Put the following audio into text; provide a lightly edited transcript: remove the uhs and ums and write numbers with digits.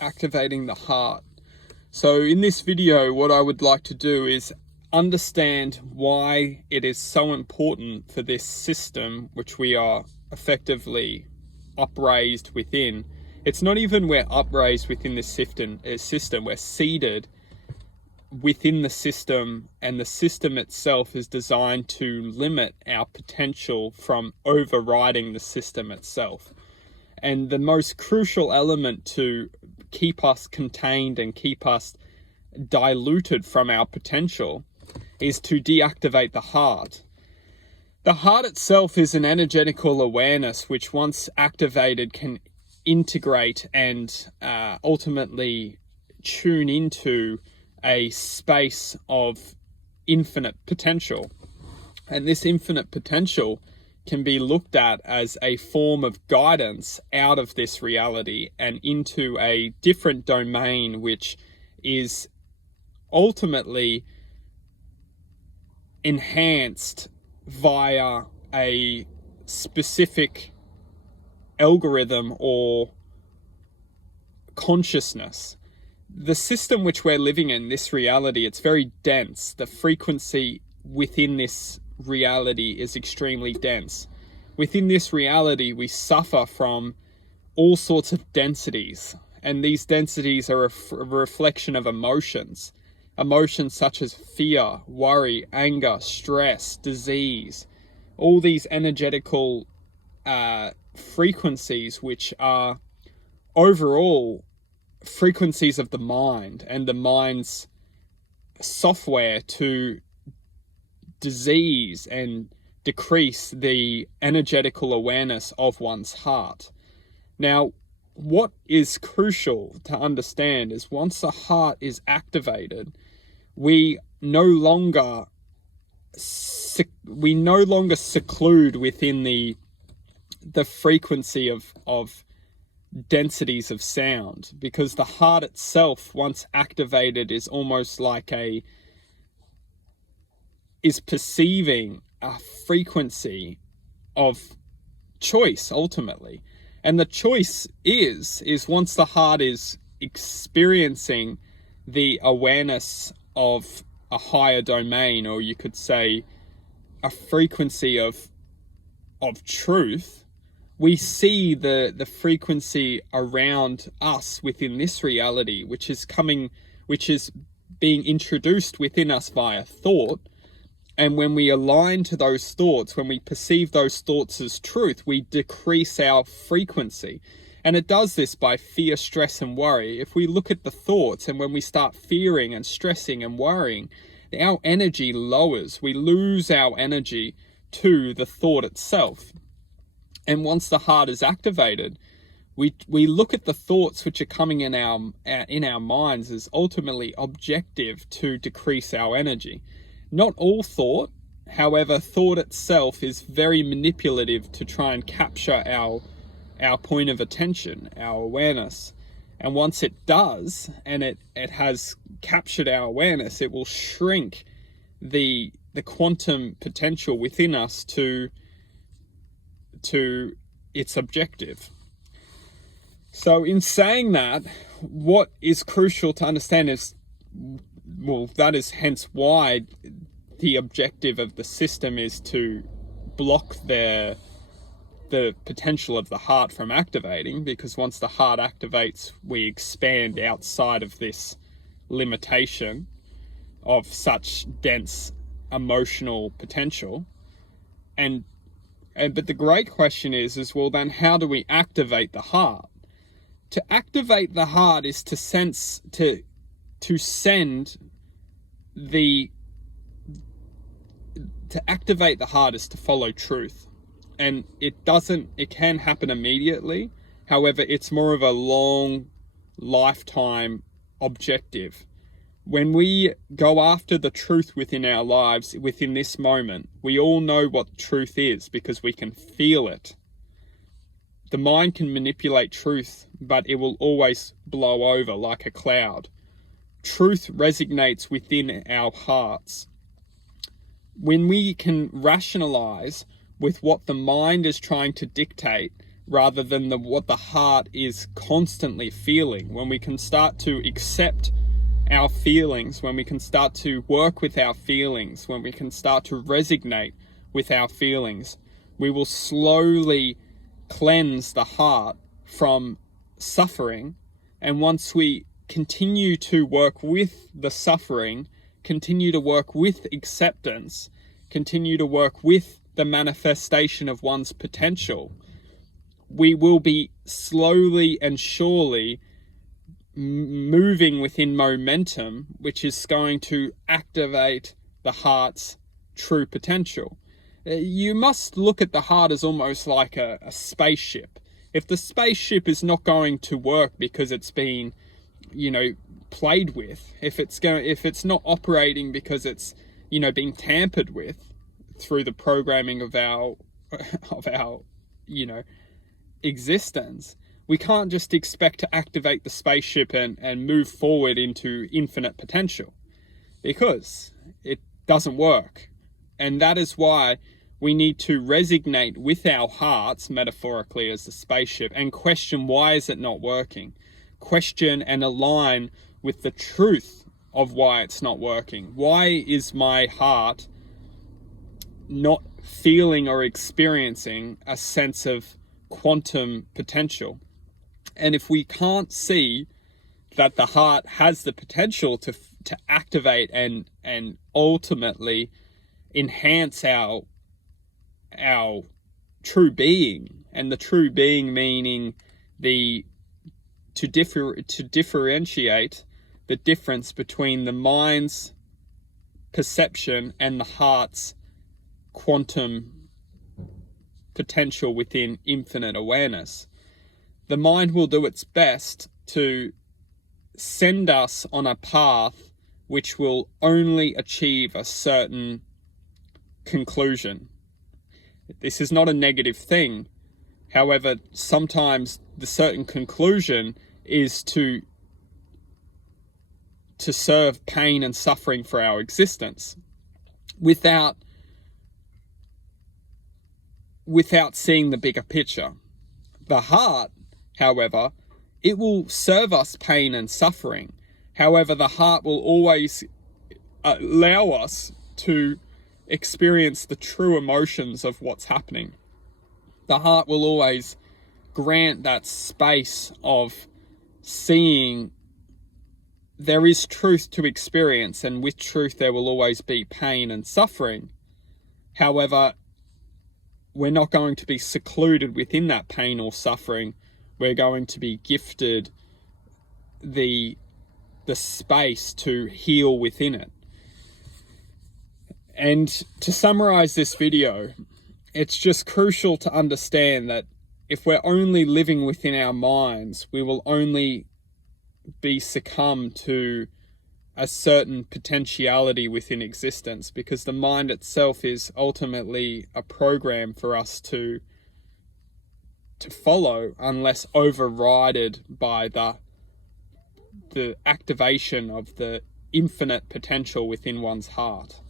activating the heart. So in this video, what I would like to do is understand why it is so important for this system, which we are effectively upraised within. It's not even we're upraised within this system, we're seated within the system, and the system itself is designed to limit our potential from overriding the system itself. And the most crucial element to keep us contained and keep us diluted from our potential is to deactivate the heart. The heart itself is an energetical awareness which, once activated, can integrate and ultimately tune into a space of infinite potential. And this infinite potential can be looked at as a form of guidance out of this reality and into a different domain, which is ultimately enhanced via a specific algorithm or consciousness. The system which we're living in, this reality, it's very dense. The frequency within this reality is extremely dense. Within this reality, we suffer from all sorts of densities, and these densities are a reflection of emotions. Emotions such as fear, worry, anger, stress, disease, all these energetical frequencies, which are overall frequencies of the mind and the mind's software to disease and decrease the energetical awareness of one's heart. Now, what is crucial to understand is once the heart is activated, we no longer seclude within the frequency of densities of sound, because the heart itself, once activated, is almost like is perceiving a frequency of choice ultimately. And the choice is once the heart is experiencing the awareness of a higher domain, or you could say a frequency of truth, we see the frequency around us within this reality, which is being introduced within us via thought. And when we align to those thoughts, when we perceive those thoughts as truth, we decrease our frequency. And it does this by fear, stress, and worry. If we look at the thoughts, and when we start fearing and stressing and worrying, our energy lowers. We lose our energy to the thought itself. And once the heart is activated, we look at the thoughts which are coming in our minds as ultimately objective to decrease our energy. Not all thought, however, thought itself is very manipulative to try and capture our point of attention, our awareness. And once it does, and it has captured our awareness, it will shrink the quantum potential within us to its objective. So in saying that, what is crucial to understand is, well, that is hence why the objective of the system is to block the potential of the heart from activating, because once the heart activates, we expand outside of this limitation of such dense emotional potential. But the great question is well, then how do we activate the heart? To activate the heart is to activate the heart is to follow truth. And it can happen immediately. However, it's more of a long lifetime objective. When we go after the truth within our lives, within this moment, we all know what truth is because we can feel it. The mind can manipulate truth, but it will always blow over like a cloud. Truth resonates within our hearts. When we can rationalize with what the mind is trying to dictate, rather than what the heart is constantly feeling. When we can start to accept our feelings, when we can start to work with our feelings, when we can start to resonate with our feelings, we will slowly cleanse the heart from suffering. And once we continue to work with the suffering, continue to work with acceptance, continue to work with the manifestation of one's potential, we will be slowly and surely moving within momentum, which is going to activate the heart's true potential. You must look at the heart as almost like a spaceship. If the spaceship is not going to work because it's been, played with, if it's not operating because it's, being tampered with through the programming of our existence, we can't just expect to activate the spaceship and move forward into infinite potential, because it doesn't work. And that is why we need to resonate with our hearts, metaphorically as the spaceship, and question, why is it not working? Question and align with the truth of why it's not working. Why is my heart not feeling or experiencing a sense of quantum potential? And if we can't see that the heart has the potential to activate and ultimately enhance our true being, and the true being meaning to differentiate the difference between the mind's perception and the heart's quantum potential within infinite awareness. The mind will do its best to send us on a path which will only achieve a certain conclusion. This is not a negative thing. However, sometimes the certain conclusion is to serve pain and suffering for our existence without seeing the bigger picture. The heart, however, it will serve us pain and suffering. However, the heart will always allow us to experience the true emotions of what's happening. The heart will always grant that space of seeing there is truth to experience, and with truth there will always be pain and suffering. However, we're not going to be secluded within that pain or suffering. We're going to be gifted the space to heal within it. And to summarize this video, it's just crucial to understand that if we're only living within our minds, we will only be succumb to a certain potentiality within existence, because the mind itself is ultimately a program for us to follow, unless overridden by the activation of the infinite potential within one's heart.